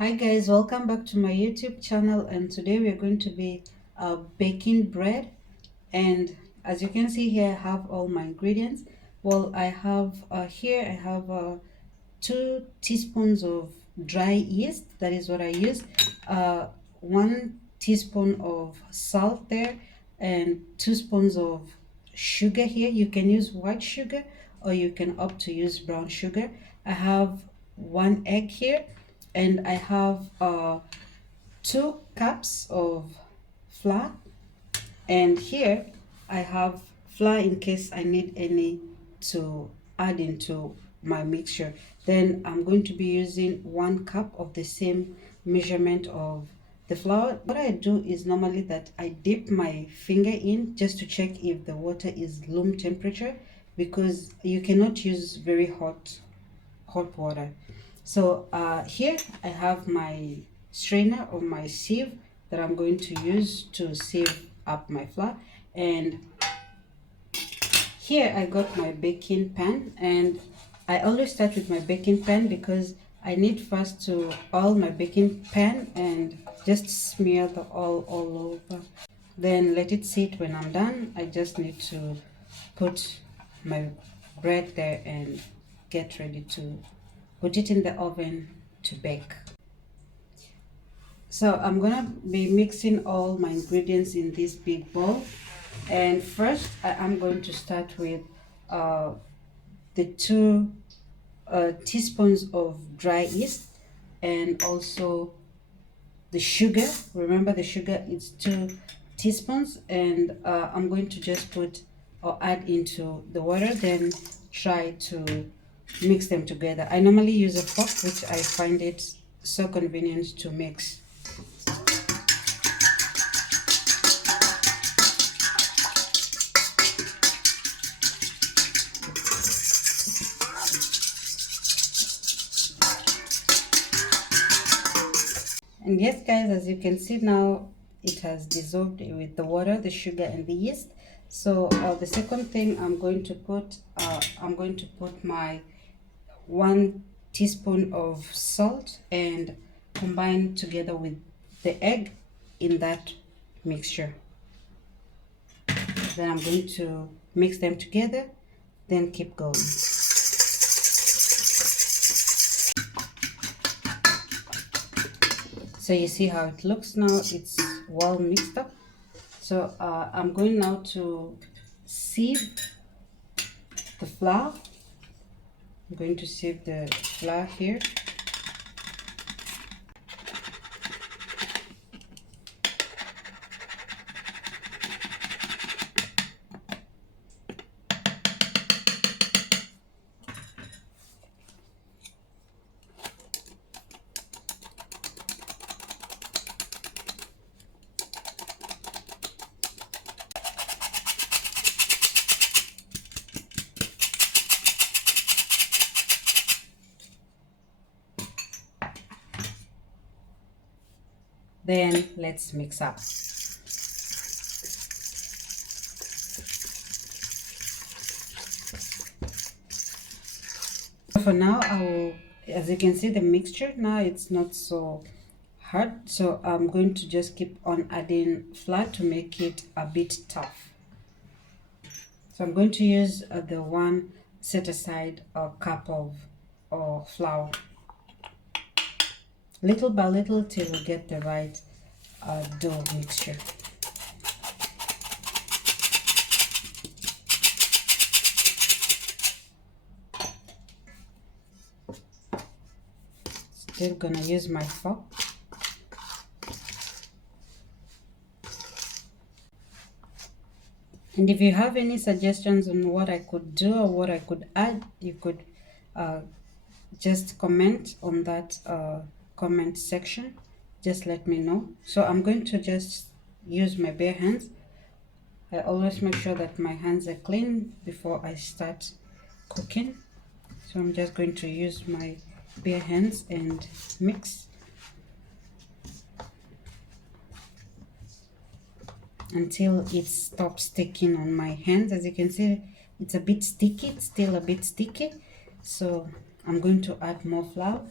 Hi guys, welcome back to my YouTube channel, and today we're going to be baking bread. And as you can see here, I have all my ingredients. Well, I have here I have 2 teaspoons of dry yeast. That is what I use. 1 teaspoon of salt there, and 2 spoons of sugar here. You can use white sugar or you can opt to use brown sugar. I have 1 egg here, and I have 2 cups of flour, and here I have flour in case I need any to add into my mixture. Then I'm going to be using 1 cup of the same measurement of the flour. What I do is normally that I dip my finger in just to check if the water is room temperature, because you cannot use very hot water. So here I have my strainer or my sieve that I'm going to use to sieve up my flour. And here I got my baking pan, and I always start with my baking pan because I need first to oil my baking pan and just smear the oil all over. Then let it sit. When I'm done, I just need to put my bread there and get ready to put it in the oven to bake. So I'm gonna be mixing all my ingredients in this big bowl, and first I'm going to start with the 2 teaspoons of dry yeast, and also the sugar. Remember, the sugar is 2 teaspoons, and I'm going to just put or add into the water, then try to mix them together. I normally use a fork, which I find it so convenient to mix. And yes guys, as you can see now, it has dissolved with the water, the sugar and the yeast. So the second thing I'm going to put my 1 teaspoon of salt and combine together with the egg in that mixture. Then I'm going to mix them together, then keep going. So you see how it looks now, it's well mixed up. So I'm going now to sieve the flour. I'm going to sieve the flour here. Then let's mix up. For now, as you can see, the mixture now it's not so hard, so I'm going to just keep on adding flour to make it a bit tough. So I'm going to use the one set aside cup of flour, little by little till we get the right dough mixture. Still gonna use my fork. And if you have any suggestions on what I could do or what I could add, you could just comment on that comment section. Just let me know. So I'm going to just use my bare hands. I always make sure that my hands are clean before I start cooking. So I'm just going to use my bare hands and mix until it stops sticking on my hands. As you can see, it's a bit sticky. It's still a bit sticky, so I'm going to add more flour.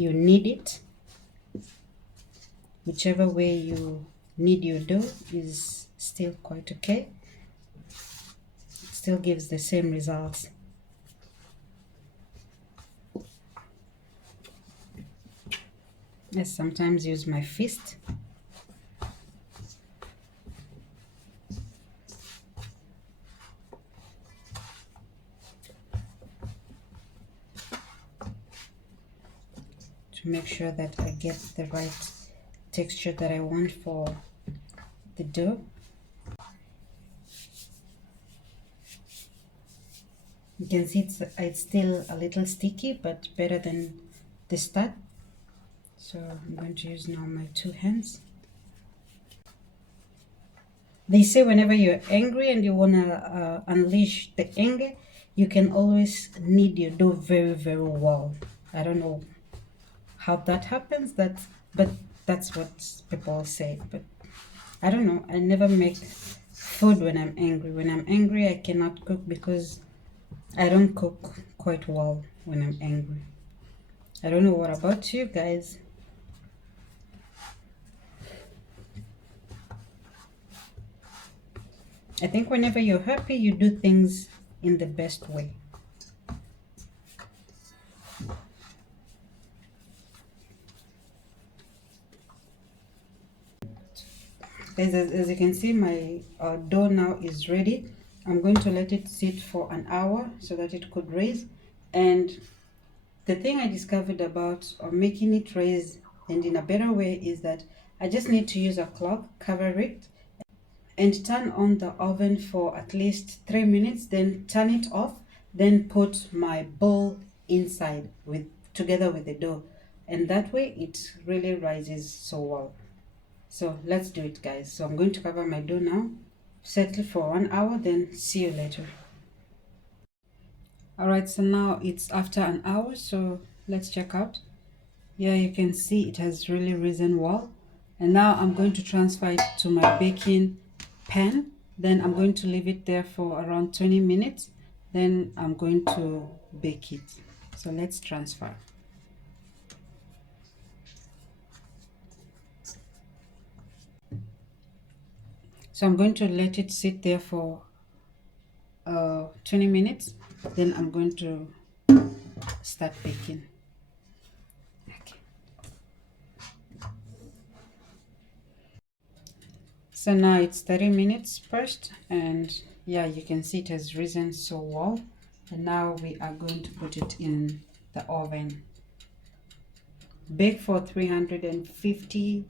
you knead it. Whichever way you knead your dough is still quite okay. It still gives the same results. I sometimes use my fist. To make sure that I get the right texture that I want for the dough. You can see it's still a little sticky, but better than the start. So I'm going to use now my 2 hands. They say whenever you're angry and you want to unleash the anger, you can always knead your dough very, very well. I don't know how that happens, but that's what people say. But I don't know. I never make food when I'm angry. When I'm angry, I cannot cook because I don't cook quite well when I'm angry. I don't know what about you guys. I think whenever you're happy, you do things in the best way. Guys, as you can see, my dough now is ready. I'm going to let it sit for an hour so that it could raise. And the thing I discovered about making it raise and in a better way is that I just need to use a cloth, cover it, and turn on the oven for at least 3 minutes, then turn it off, then put my bowl inside together with the dough, and that way it really rises so well. So let's do it, guys. So I'm going to cover my dough now, settle for 1 hour, then see you later. All right, so now it's after an hour, so let's check out. Yeah, you can see it has really risen well. And now I'm going to transfer it to my baking pan. Then I'm going to leave it there for around 20 minutes. Then I'm going to bake it. So let's transfer. So I'm going to let it sit there for 20 minutes. Then I'm going to start baking. Okay. So now it's 30 minutes first, and yeah, you can see it has risen so well. And now we are going to put it in the oven. Bake for 350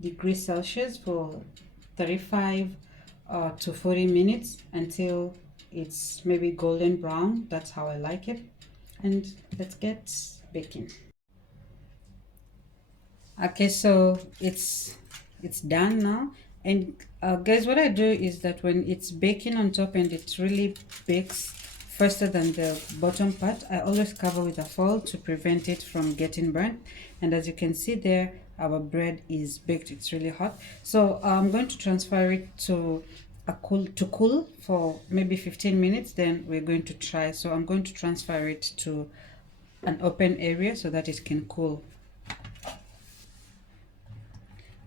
degrees Celsius for 35 to 40 minutes until it's maybe golden brown. That's how I like it. And let's get baking. Okay, so it's done now. And guys, what I do is that when it's baking on top and it really bakes faster than the bottom part, I always cover with a foil to prevent it from getting burnt. And as you can see there, our bread is baked. It's really hot. So I'm going to transfer it to cool for maybe 15 minutes. Then we're going to try. So I'm going to transfer it to an open area so that it can cool.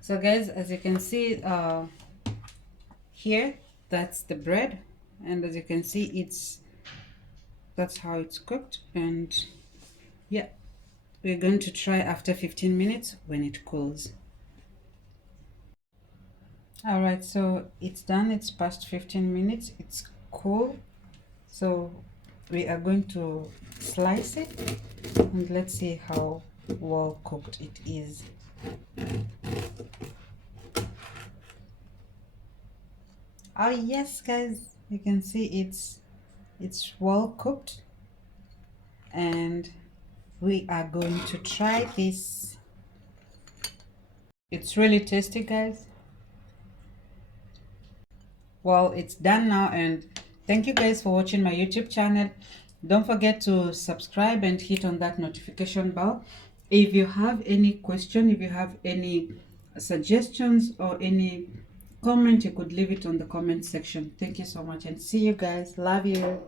So guys, as you can see here, that's the bread, and as you can see, that's how it's cooked. And yeah, we're going to try after 15 minutes when it cools. All right, so it's done. It's past 15 minutes. It's cool. So we are going to slice it, and let's see how well cooked it is. Oh yes, guys, you can see it's well cooked, and we are going to try this. It's really tasty, guys. Well, it's done now, and thank you guys for watching my YouTube channel. Don't forget to subscribe and hit on that notification bell. If you have any question, if you have any suggestions or any comment, you could leave it on the comment section. Thank you so much, and see you guys. Love you.